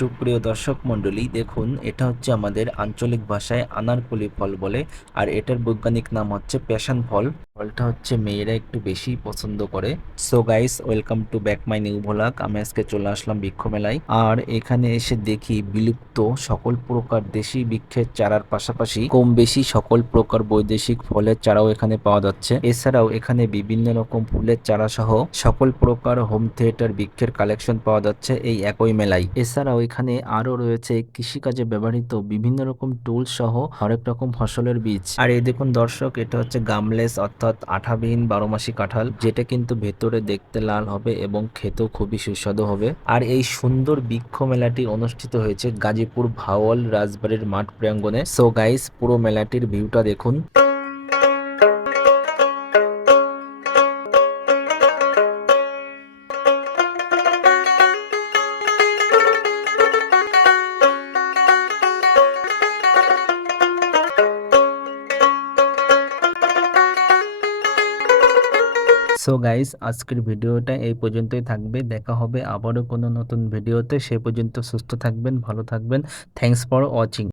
সুপ্রিয় দর্শক মণ্ডলী, দেখুন, এটা হচ্ছে আমাদের আঞ্চলিক ভাষায় আনারকলি ফল বলে, আর এটার বৈজ্ঞানিক নাম হচ্ছে প্যাশন ফল। ফলটা হচ্ছে মেয়েরা একটু বেশি পছন্দ করে। So guys welcome to back my new vlog আমি আজকে চলে আসলাম বৃক্ষ মেলায় আর এখানে এসে দেখি বিলুপ্ত সকল প্রকার দেশি বৃক্ষের চারার পাশাপাশি কম বেশি সকল প্রকার বৈদেশিক ফলের চারাও এখানে পাওয়া যাচ্ছে। এছাড়াও এখানে বিভিন্ন রকম ফুলের চারা সহ সকল প্রকার হোম থিয়েটার বৃক্ষের কালেকশন পাওয়া যাচ্ছে এই একই মেলায়। এছাড়াও এখানে আরও রয়েছে কৃষিকাজে ব্যবহৃত বিভিন্ন রকম টুল সহ হরেক রকম ফসলের বীজ। আর এই দেখুন দর্শক, এটা হচ্ছে গামলেস অর্থাৎ আঠাবিহীন বারো মাসি কাঁঠাল, যেটা কিন্তু ভেতরে দেখতে লাল হবে এবং খেতেও খুবই সুস্বাদু হবে। আর এই সুন্দর বৃক্ষ মেলাটি অনুষ্ঠিত হয়েছে গাজীপুর ভাওয়াল রাজবাড়ির মাঠ প্রাঙ্গনে সো গাইস পুরো মেলাটির ভিউটা দেখুন। সো গাইস আজকের ভিডিওটা এই পর্যন্তই থাকবে। দেখা হবে আবারও কোনো নতুন ভিডিওতে। সে পর্যন্ত সুস্থ থাকবেন, ভালো থাকবেন। Thanks for watching